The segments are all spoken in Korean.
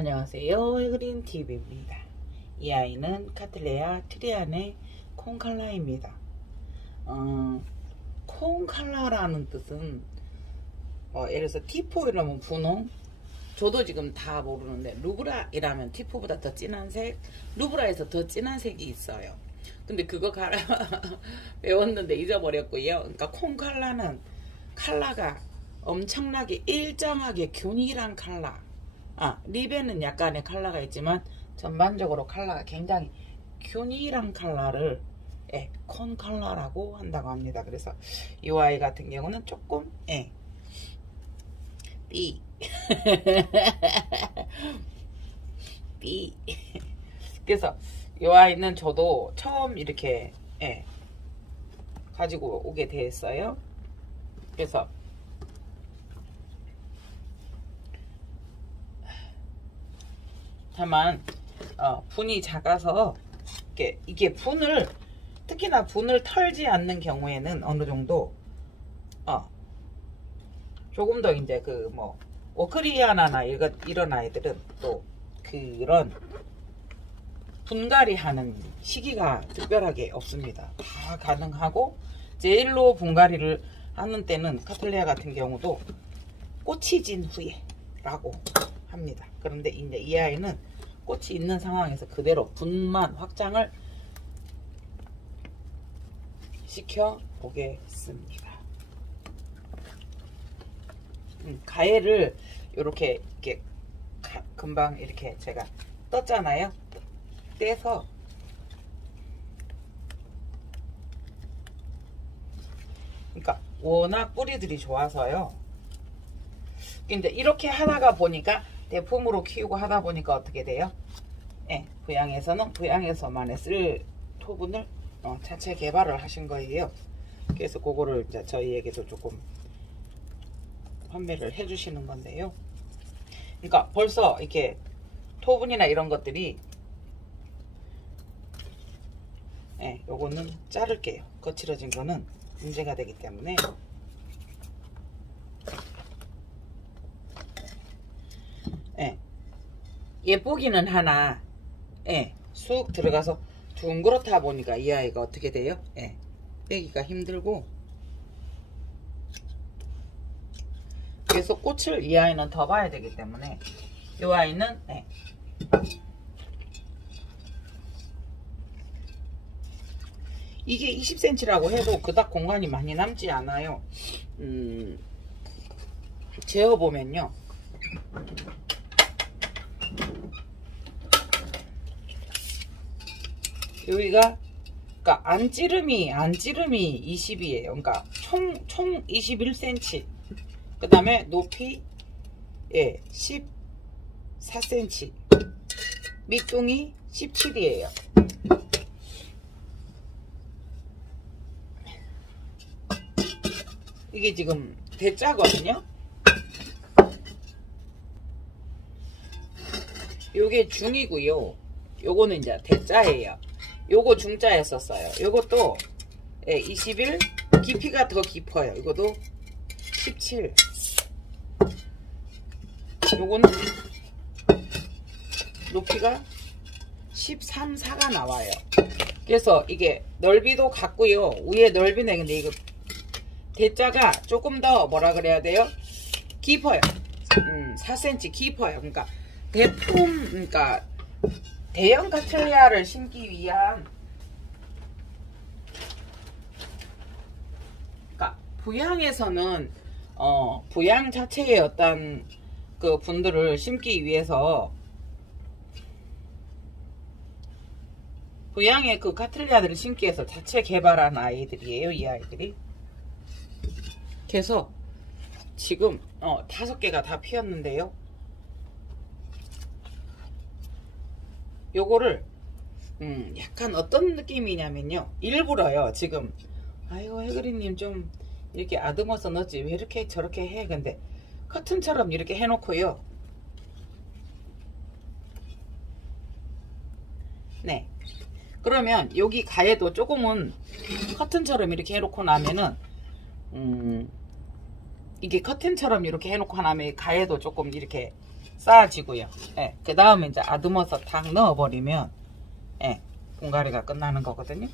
안녕하세요. 해그린TV입니다. 이 아이는 카틀레아 트리안의 콩칼라입니다. 콩칼라라는 뜻은 예를 들어서 티포 이라면 분홍, 저도 지금 다 모르는데 루브라 이라면 티포보다 더 진한 색, 루브라에서 더 진한 색이 있어요. 근데 그거 배웠는데 잊어버렸고요. 그러니까 콩칼라는 칼라가 엄청나게 일정하게 균일한 칼라, 립에는 약간의 컬러가 있지만 전반적으로 컬러가 굉장히 균일한 컬러를 콘 컬러라고 한다고 합니다. 그래서 이 아이 같은 경우는 조금 B B 그래서 이 아이는 저도 처음 이렇게 가지고 오게 됐어요. 그래서 다만 분이 작아서 이게 분을 특히나 분을 털지 않는 경우에는 어느 정도 조금 더 이제 워크리아나나 이런 아이들은 또 그런 분갈이 하는 시기가 특별하게 없습니다. 다 가능하고 제일로 분갈이를 하는 때는 카틀레아 같은 경우도 꽃이 진 후에 라고 합니다. 그런데 이제 이 아이는 꽃이 있는 상황에서 그대로 분만 확장을 시켜 보겠습니다. 가해를 이렇게 금방 이렇게 제가 떴잖아요. 떼서 그러니까 워낙 뿌리들이 좋아서요. 근데 이렇게 하다가 보니까 대품으로 키우고 하다 보니까 어떻게 돼요? 부양에서는 부양에서만의 쓸 토분을 자체 개발을 하신 거예요. 그래서 그거를 이제 저희에게도 조금 판매를 해주시는 건데요. 그러니까 벌써 이렇게 토분이나 이런 것들이 요거는 자를게요. 거칠어진 거는 문제가 되기 때문에. 예쁘기는 하나 쑥 들어가서 둥그렇다 보니까 이 아이가 어떻게 돼요? 빼기가 힘들고, 그래서 꽃을 이 아이는 더 봐야 되기 때문에 이 아이는 이게 20cm라고 해도 그닥 공간이 많이 남지 않아요. 재어보면요, 여기가 그러니까 안찌름이 20이에요. 그러니까 총 21cm. 그 다음에 높이 14cm. 밑둥이 17이에요. 이게 지금 대자거든요. 요게 중이고요. 요거는 이제 대자예요. 요거 중자에 썼어요. 요것도 21, 깊이가 더 깊어요. 이것도 17. 요거는 높이가 13, 4가 나와요. 그래서 이게 넓이도 같고요. 위에 넓이는 근데 이거 대자가 조금 더 뭐라 그래야 돼요? 깊어요. 4cm 깊어요. 그러니까 그러니까 대형 카틀레아를 심기 위한, 그러니까 부양에서는 부양 자체의 어떤 그 분들을 심기 위해서 부양의 그 카틀레아들을 심기 위해서 자체 개발한 아이들이에요. 이 아이들이. 그래서 지금 5개가 다 피었는데요. 요거를 약간 어떤 느낌이냐면요, 일부러요 지금 아이고 해그리님 좀 이렇게 아듬어서 넣지 왜 이렇게 저렇게 해. 근데 커튼처럼 이렇게 해놓고요, 그러면 여기 가에도 조금은 커튼처럼 이렇게 해놓고 나면은 이게 커튼처럼 이렇게 해놓고 나면 가에도 조금 이렇게 쌓아지고요. 예, 그 다음에 이제 아듬어서 탁 넣어버리면 예, 분갈이가 끝나는 거거든요.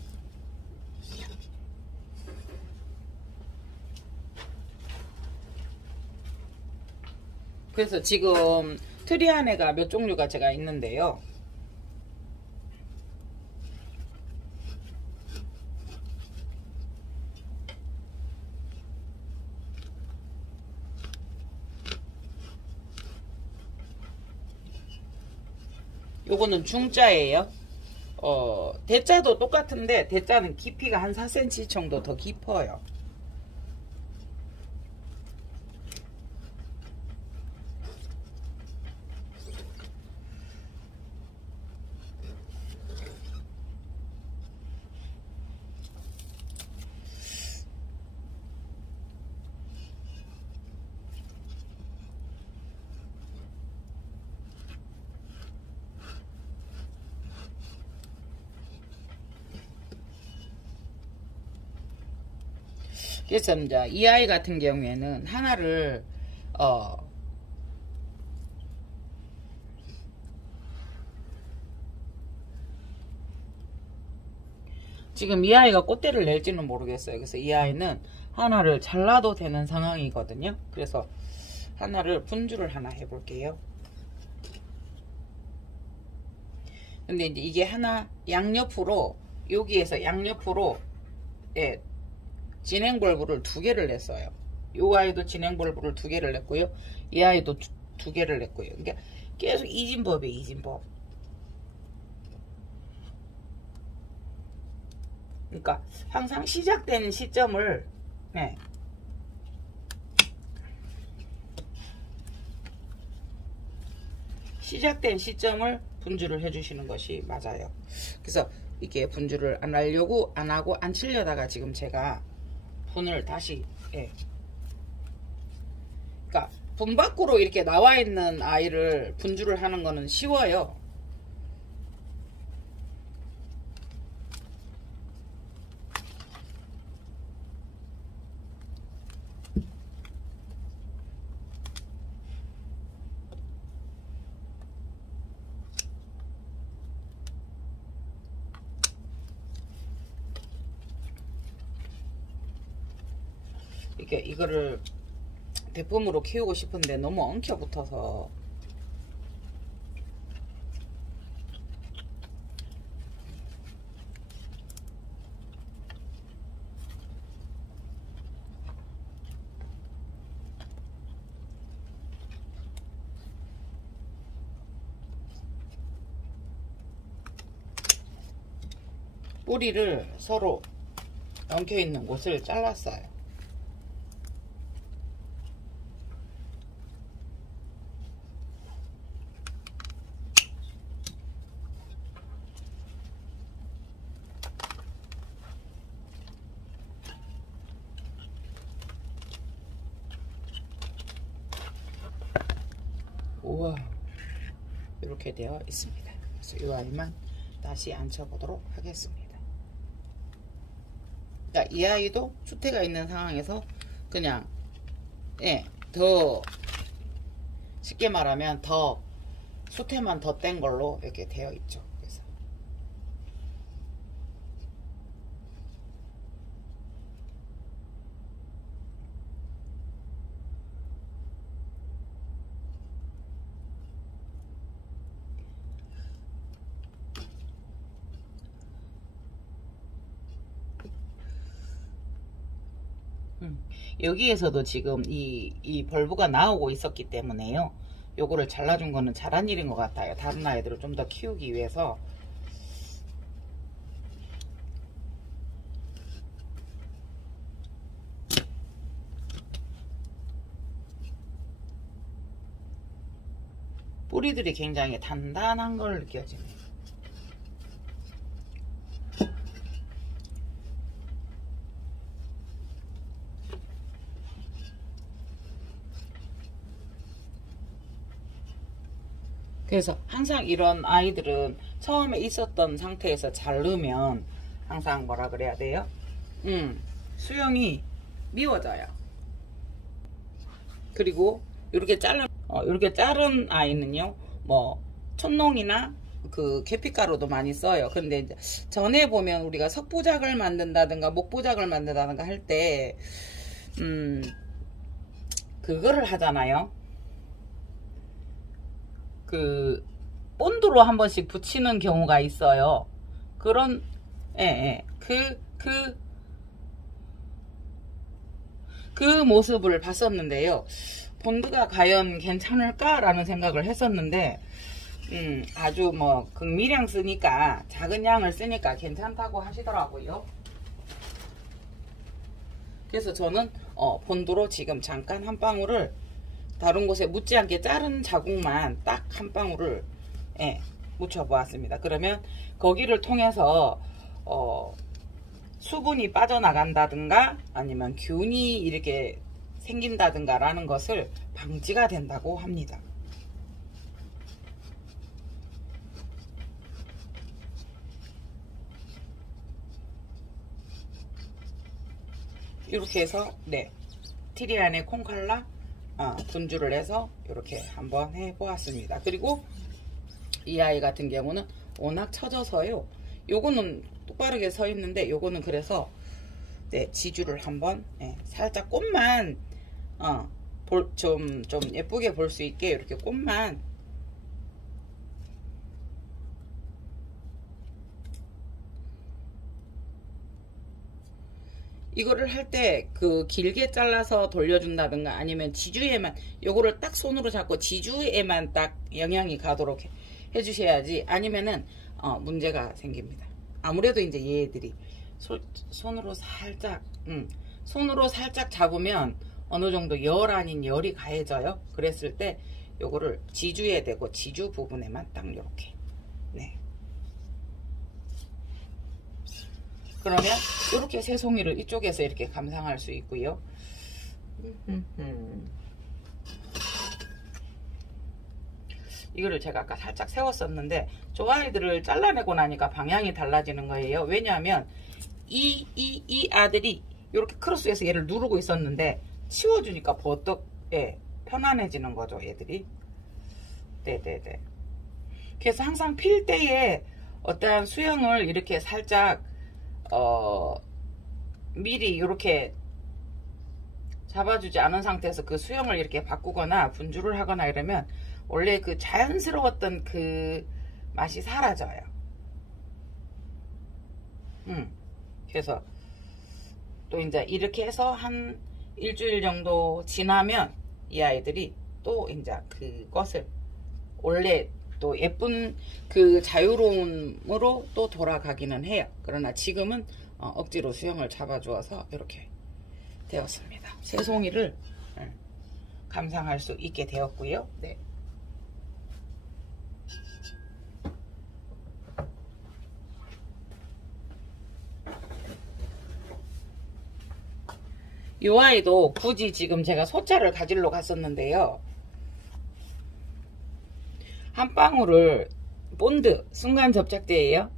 그래서 지금 트리 안에가 몇 종류가 제가 있는데요. 요거는 중자예요. 대자도 똑같은데 대자는 깊이가 한 4cm 정도 더 깊어요. 그래서 이제 이 아이 같은 경우에는 하나를 지금 이 아이가 꽃대를 낼지는 모르겠어요. 그래서 이 아이는 하나를 잘라도 되는 상황이거든요. 그래서 하나를 분주를 하나 해볼게요. 근데 이제 이게 하나 양옆으로 여기에서 양옆으로 예, 진행 볼브를 2개를 냈어요. 이 아이도 진행 볼브를 2개를 냈고요. 이 아이도 2개를 냈고요. 그러니까 계속 이진법이에요. 이진법. 그러니까 항상 시작된 시점을 네. 시작된 시점을 분주를 해주시는 것이 맞아요. 그래서 이게 분주를 안 하려고 안 하고 안 치려다가 지금 제가 분을 다시 예. 그러니까 분 밖으로 이렇게 나와 있는 아이를 분주를 하는 거는 쉬워요. 이거를 대품으로 키우고 싶은데 너무 엉켜 붙어서 뿌리를 서로 엉켜 있는 곳을 잘랐어요. 우와, 이렇게 되어 있습니다. 그래서 이 아이만 다시 앉혀보도록 하겠습니다. 자, 이 아이도 수태가 있는 상황에서 그냥 예, 더 쉽게 말하면 더 수태만 더 뗀 걸로 이렇게 되어 있죠. 그래서 여기에서도 지금 이 벌브가 나오고 있었기 때문에요. 요거를 잘라준 거는 잘한 일인 것 같아요. 다른 아이들을 좀 더 키우기 위해서. 뿌리들이 굉장히 단단한 걸 느껴지네요. 그래서 항상 이런 아이들은 처음에 있었던 상태에서 자르면 항상 뭐라 그래야 돼요? 수영이 미워져요. 그리고 이렇게 자른 아이는요, 뭐 촌농이나 그 계피가루도 많이 써요. 그런데 이제 전에 보면 우리가 석부작을 만든다든가 목부작을 만든다든가 할 때 그거를 하잖아요. 그 본드로 한 번씩 붙이는 경우가 있어요. 그런 그 모습을 봤었는데요. 본드가 과연 괜찮을까라는 생각을 했었는데 아주 뭐 극미량 쓰니까, 작은 양을 쓰니까 괜찮다고 하시더라고요. 그래서 저는 본드로 지금 잠깐 한 방울을 다른 곳에 묻지 않게 자른 자국만 딱 한 방울을 묻혀 보았습니다. 그러면 거기를 통해서 수분이 빠져나간다든가 아니면 균이 이렇게 생긴다든가 라는 것을 방지가 된다고 합니다. 이렇게 해서 티리안의 콩칼라 분주를 해서 이렇게 한번 해보았습니다. 그리고 이 아이 같은 경우는 워낙 처져서요, 요거는 똑바르게 서 있는데 요거는 그래서 지주를 한번 살짝 꽃만 좀 예쁘게 볼 수 있게 이렇게 꽃만 이거를 할 때 그 길게 잘라서 돌려준다든가 아니면 지주에만 요거를 딱 손으로 잡고 지주에만 딱 영향이 가도록 해주셔야지, 아니면은 문제가 생깁니다. 아무래도 이제 얘들이 손으로 살짝 잡으면 어느 정도 열 아닌 열이 가해져요. 그랬을 때 요거를 지주에 대고 지주 부분에만 딱 요렇게 그러면 이렇게 새송이를 이쪽에서 이렇게 감상할 수 있고요. 이거를 제가 아까 살짝 세웠었는데 저 아이들을 잘라내고 나니까 방향이 달라지는 거예요. 왜냐하면 이 아들이 이렇게 크로스해서 얘를 누르고 있었는데 치워주니까 버떡 편안해지는 거죠, 얘들이. 네네네. 그래서 항상 필 때에 어떠한 수영을 이렇게 살짝 미리 이렇게 잡아주지 않은 상태에서 그 수영을 이렇게 바꾸거나 분주를 하거나 이러면 원래 그 자연스러웠던 그 맛이 사라져요. 그래서 또 이제 이렇게 해서 한 일주일 정도 지나면 이 아이들이 또 이제 그것을 원래 또 예쁜 그 자유로움으로 또 돌아가기는 해요. 그러나 지금은 억지로 수영을 잡아주어서 이렇게 되었습니다. 새송이를 감상할 수 있게 되었고요. 네. 이 아이도 굳이 지금 제가 소자를 가지러 갔었는데요. 한 방울을 본드 순간 접착제예요.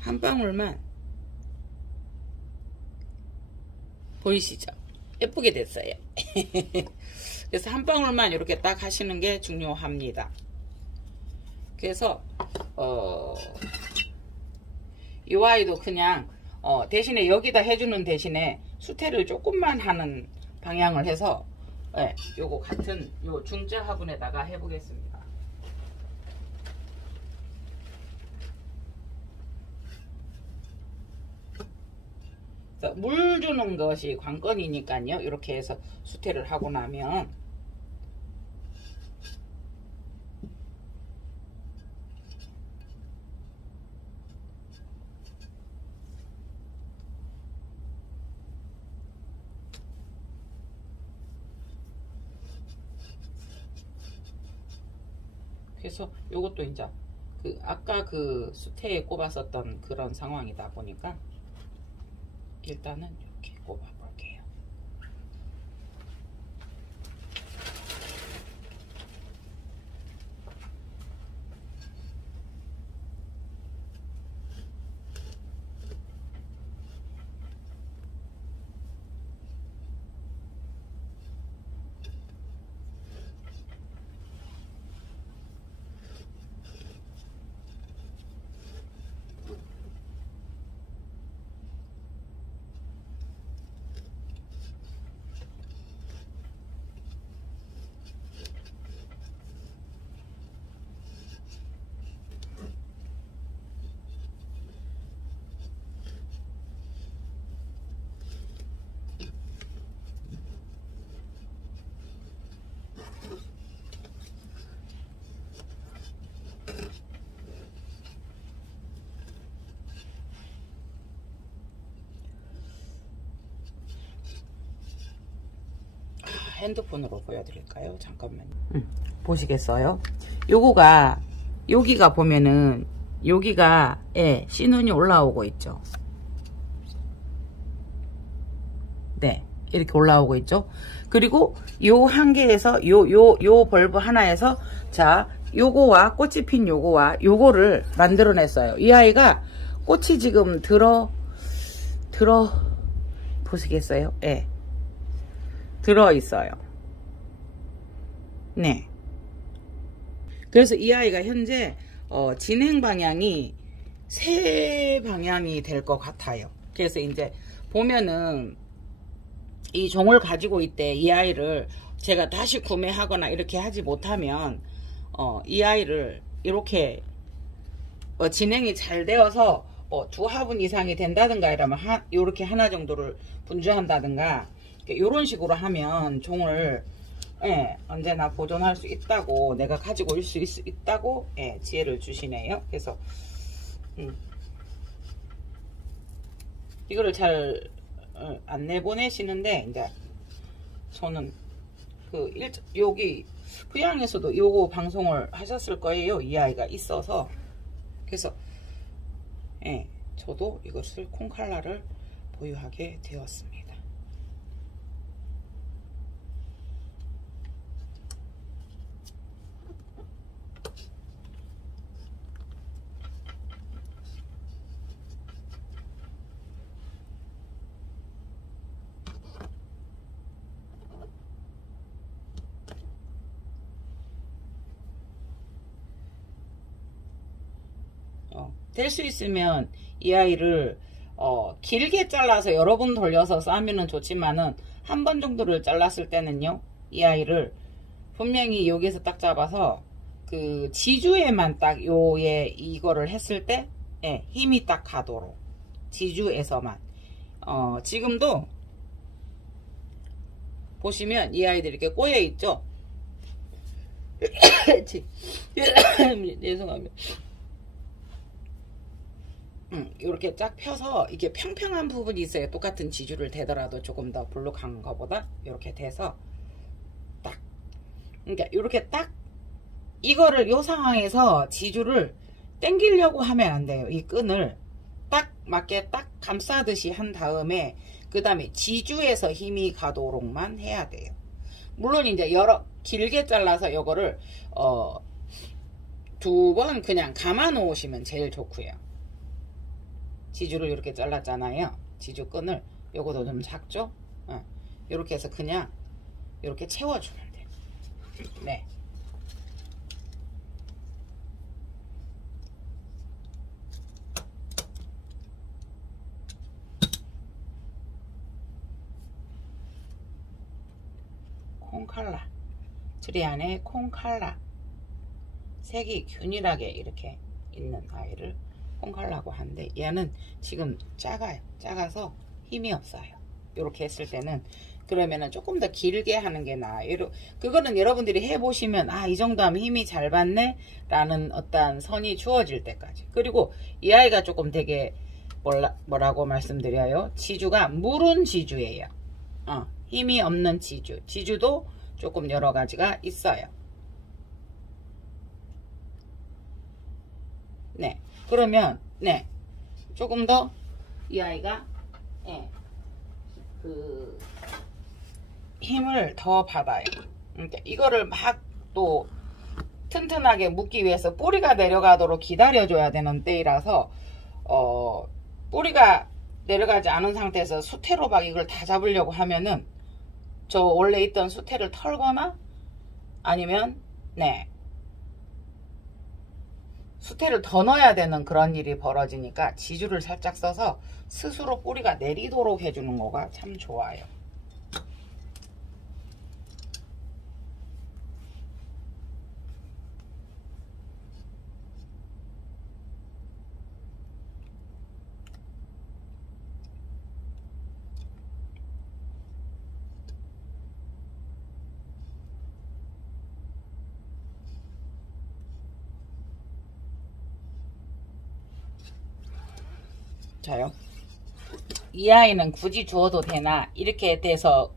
한 방울만 보이시죠? 예쁘게 됐어요. 그래서 한 방울만 이렇게 딱 하시는 게 중요합니다. 그래서 이 아이도 그냥 대신에 여기다 해주는 대신에 수태를 조금만 하는 방향을 해서 요거 같은 요 중자 화분에다가 해보겠습니다. 물 주는 것이 관건이니까요. 이렇게 해서 수태를 하고 나면 그래서 요것도 이제 그 아까 그 수태에 꼽았었던 그런 상황이다 보니까 일단은 이렇게 꼽아 볼게요. 핸드폰으로 보여드릴까요? 잠깐만요. 보시겠어요? 요거가 여기가 보면은 여기가 C눈이 올라오고 있죠. 네, 이렇게 올라오고 있죠. 그리고 요 한 개에서 요 벌브 하나에서 자 요거와 꽃이 핀 요거와 요거를 만들어냈어요. 이 아이가 꽃이 지금 들어 보시겠어요? 예. 들어 있어요. 네. 그래서 이 아이가 현재 진행 방향이 세 방향이 될 것 같아요. 그래서 이제 보면은 이 종을 가지고 있대. 이 아이를 제가 다시 구매하거나 이렇게 하지 못하면 이 아이를 이렇게 진행이 잘 되어서 두 화분 이상이 된다든가 이러면 이렇게 하나 정도를 분주한다든가 이런 식으로 하면 종을 언제나 보존할 수 있다고, 내가 가지고 올 수 있다고 지혜를 주시네요. 그래서 이거를 잘 안 내보내시는데, 이제 저는 여기 부양에서도 요거 방송을 하셨을 거예요. 이 아이가 있어서. 그래서 저도 이것을 콩칼라를 보유하게 되었습니다. 될 수 있으면 이 아이를 길게 잘라서 여러 번 돌려서 싸면은 좋지만은 한 번 정도를 잘랐을 때는요, 이 아이를 분명히 여기에서 딱 잡아서 그 지주에만 딱 이거를 했을 때 힘이 딱 가도록 지주에서만. 지금도 보시면 이 아이들이 이렇게 꼬여 있죠. 죄송합니다. 이렇게 쫙 펴서 이게 평평한 부분이 있어요. 똑같은 지주를 대더라도 조금 더 볼록한 것보다 이렇게 돼서 딱, 그러니까 이렇게 딱 이거를 요 상황에서 지주를 당기려고 하면 안 돼요. 이 끈을 딱 맞게 딱 감싸듯이 한 다음에 그 다음에 지주에서 힘이 가도록만 해야 돼요. 물론 이제 길게 잘라서 이거를 두 번 그냥 감아 놓으시면 제일 좋고요. 지주를 이렇게 잘랐잖아요. 지주 끈을 요거도 좀 작죠? 이렇게 해서 그냥 이렇게 채워주면 돼요. 네. 콩칼라, 트리 안에 콩칼라, 색이 균일하게 이렇게 있는 아이를 콩칼라고 하는데, 얘는 지금 작아서 힘이 없어요. 이렇게 했을 때는 그러면은 조금 더 길게 하는 게 나아요. 그거는 여러분들이 해보시면 이 정도 하면 힘이 잘 받네 라는 어떤 선이 주어질 때까지. 그리고 이 아이가 조금 되게 뭐라고 말씀드려요, 지주가 무른 지주예요. 힘이 없는 지주도 조금 여러 가지가 있어요. 네. 그러면 조금 더 이 아이가 그 힘을 더 받아요. 그러니까 이거를 막 또 튼튼하게 묶기 위해서 뿌리가 내려가도록 기다려줘야 되는 때이라서 뿌리가 내려가지 않은 상태에서 수태로 막 이걸 다 잡으려고 하면은 저 원래 있던 수태를 털거나 아니면 수태를 더 넣어야 되는 그런 일이 벌어지니까 지주를 살짝 써서 스스로 뿌리가 내리도록 해주는 거가 참 좋아요. 자요. 이 아이는 굳이 주어도 되나, 이렇게 돼서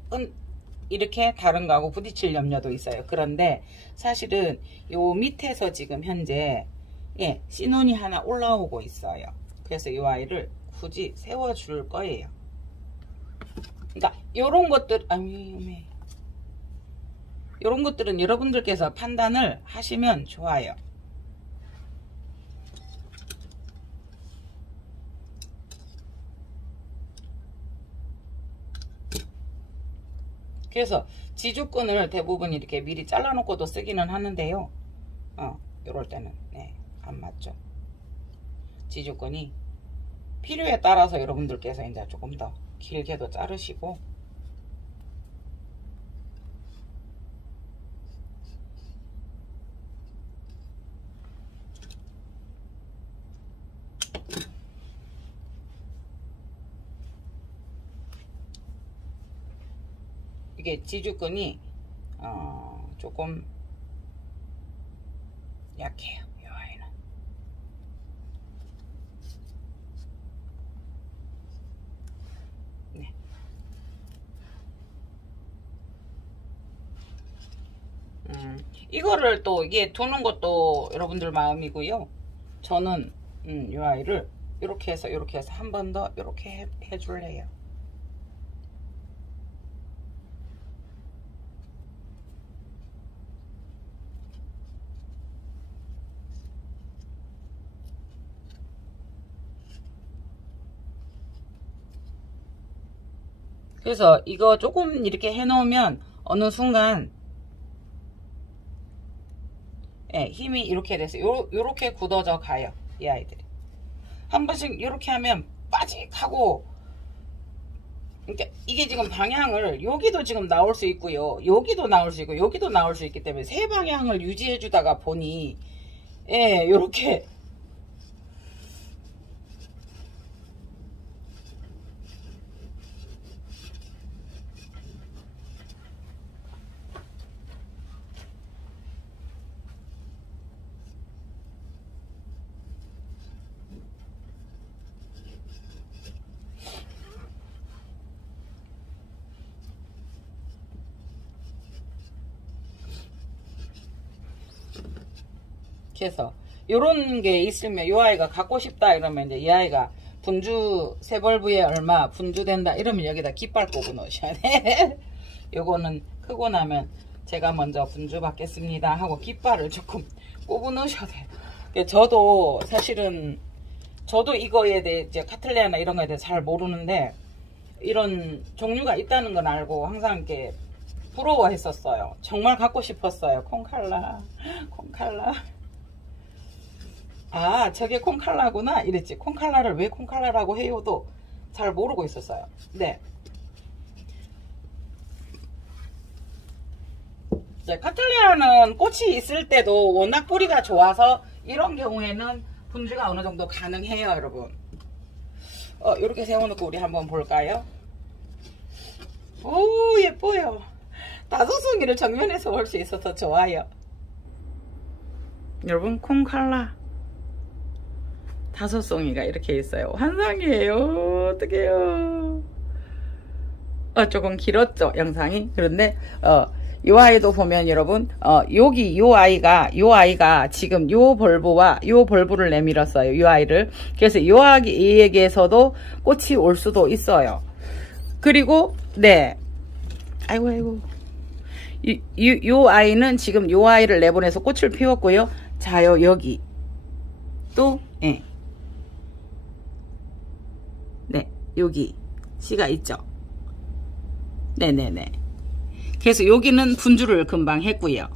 이렇게 다른 거하고 부딪힐 염려도 있어요. 그런데 사실은 요 밑에서 지금 현재 예, 신혼이 하나 올라오고 있어요. 그래서 이 아이를 굳이 세워줄 거예요. 그러니까 요런 것들 요런 것들은 여러분들께서 판단을 하시면 좋아요. 그래서 지주권을 대부분 이렇게 미리 잘라놓고도 쓰기는 하는데요. 요럴 때는 네, 안 맞죠. 지주권이 필요에 따라서 여러분들께서 이제 조금 더 길게도 자르시고, 이게 지주권이 조금 약해요. 이 아이는. 네. 이거를 또 이게 두는 것도 여러분들 마음이고요. 저는 이 아이를 이렇게 해서 한 번 더 이렇게 해줄래요. 그래서 이거 조금 이렇게 해놓으면 어느 순간 예, 힘이 이렇게 돼서 요렇게 굳어져 가요. 이 아이들이 한 번씩 이렇게 하면 빠직하고, 그러니까 이게 지금 방향을 여기도 지금 나올 수 있고요, 여기도 나올 수 있고 여기도 나올 수 있기 때문에 세 방향을 유지해 주다가 보니 예, 요렇게 해서 요런 게 있으면 요 아이가 갖고 싶다 이러면 이제 이 아이가 분주 세 벌브에 얼마 분주된다 이러면 여기다 깃발 꽂아 놓으셔야 돼. 요거는 크고 나면 제가 먼저 분주 받겠습니다 하고 깃발을 조금 꽂아 놓으셔야 돼요. 저도 사실은 저도 이거에 대해 이제 카틀레아나 이런 거에 대해 잘 모르는데 이런 종류가 있다는 건 알고 항상 이렇게 부러워했었어요. 정말 갖고 싶었어요. 콩칼라. 아, 저게 콩칼라구나 이랬지. 콩칼라를 왜 콩칼라라고 해요도 잘 모르고 있었어요. 네. 카틀레아는 꽃이 있을 때도 워낙 뿌리가 좋아서 이런 경우에는 분주가 어느 정도 가능해요, 여러분. 이렇게 세워놓고 우리 한번 볼까요? 오, 예뻐요. 다섯 송이를 정면에서 볼 수 있어서 좋아요. 여러분, 콩칼라 다섯 송이가 이렇게 있어요. 환상이에요. 어떡해요. 조금 길었죠, 영상이. 그런데 요 아이도 보면 여러분 여기 요 아이가 지금 요 벌브와 요 벌브를 내밀었어요. 요 아이를. 그래서 요 아이에게서도 꽃이 올 수도 있어요. 그리고 네, 아이고 요 아이는 지금 요 아이를 내보내서 꽃을 피웠고요. 자요, 여기 또 예. 네, 여기 씨가 있죠. 네네네. 그래서 여기는 분주를 금방 했고요.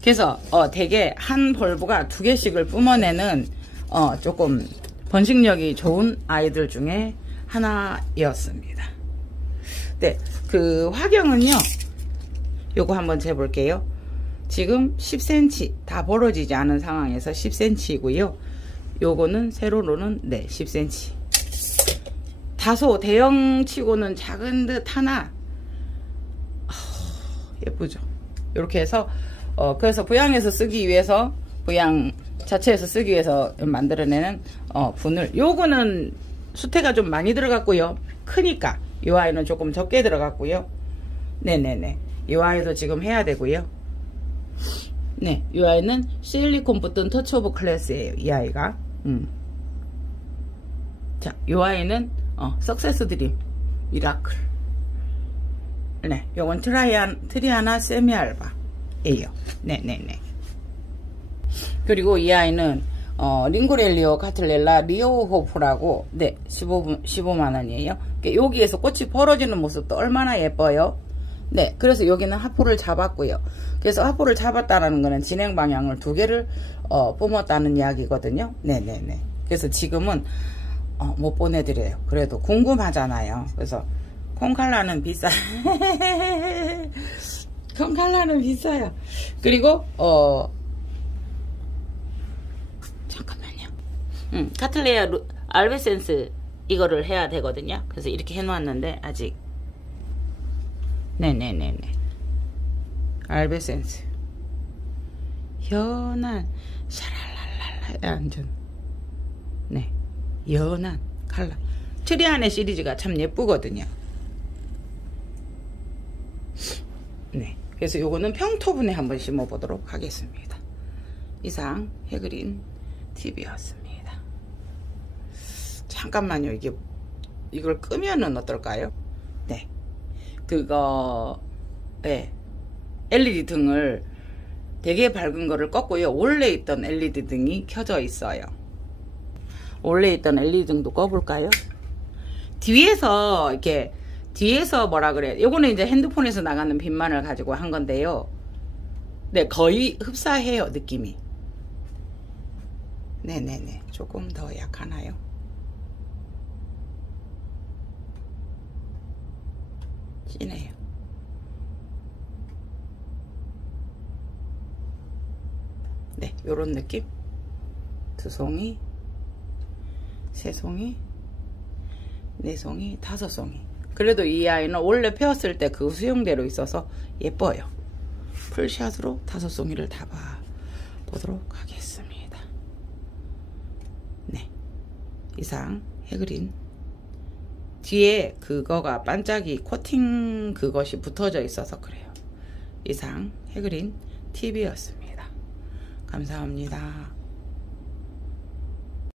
그래서 되게 한 벌브가 두 개씩을 뿜어내는 조금 번식력이 좋은 아이들 중에 하나였습니다. 네, 그 화경은요, 요거 한번 재볼게요. 지금 10cm 다 벌어지지 않은 상황에서 10cm이고요. 요거는 세로로는 네, 10cm. 다소 대형치고는 작은 듯 하나 예쁘죠. 이렇게 해서 그래서 부양에서 쓰기 위해서, 부양 자체에서 쓰기 위해서 만들어내는 분을, 요거는 수태가 좀 많이 들어갔고요. 크니까 요 아이는 조금 적게 들어갔고요. 네네네. 이 아이도 지금 해야 되고요. 네, 이 아이는 실리콘 붙은 터치 오브 클래스예요. 이 아이가. 자, 이 아이는 석세스 드림 미라클. 네, 요건 트리아나 세미 알바예요. 네네네. 그리고 이 아이는 링고렐리오 카틀렐라 리오호프라고, 네, 15만원이에요. 여기에서 꽃이 벌어지는 모습도 얼마나 예뻐요. 네, 그래서 여기는 하포를 잡았고요. 그래서 하포를 잡았다는 거는 진행 방향을 2개를 뿜었다는 이야기거든요. 네네네. 그래서 지금은 못 보내드려요. 그래도 궁금하잖아요. 그래서 콩칼라는 비싸. 콩칼라는 비싸요. 그리고 잠깐만요. 카틀레아 알베센스 이거를 해야 되거든요. 그래서 이렇게 해놓았는데 아직. 네네네네. 알베센스 연한 샤랄랄랄라 완전. 네, 연한 칼라. 트리안의 시리즈가 참 예쁘거든요. 네, 그래서 요거는 평토분에 한번 심어 보도록 하겠습니다. 이상 해그린 TV였습니다. 잠깐만요. 이걸 끄면은 어떨까요? 네, 네, LED 등을 되게 밝은 거를 껐고요. 원래 있던 LED 등이 켜져 있어요. 원래 있던 LED 등도 꺼볼까요? 뒤에서 뭐라 그래, 요거는 이제 핸드폰에서 나가는 빛만을 가지고 한 건데요. 네, 거의 흡사해요, 느낌이. 네네네. 조금 더 약하나요? 진해요. 네, 요런 느낌. 2송이, 3송이, 4송이, 5송이. 그래도 이 아이는 원래 펴었을 때 그 수영대로 있어서 예뻐요. 풀샷으로 5송이를 다 봐보도록 하겠습니다. 네, 이상 해그린. 뒤에 그거가 반짝이 코팅 그것이 붙어져 있어서 그래요. 이상 해그린 TV였습니다. 감사합니다.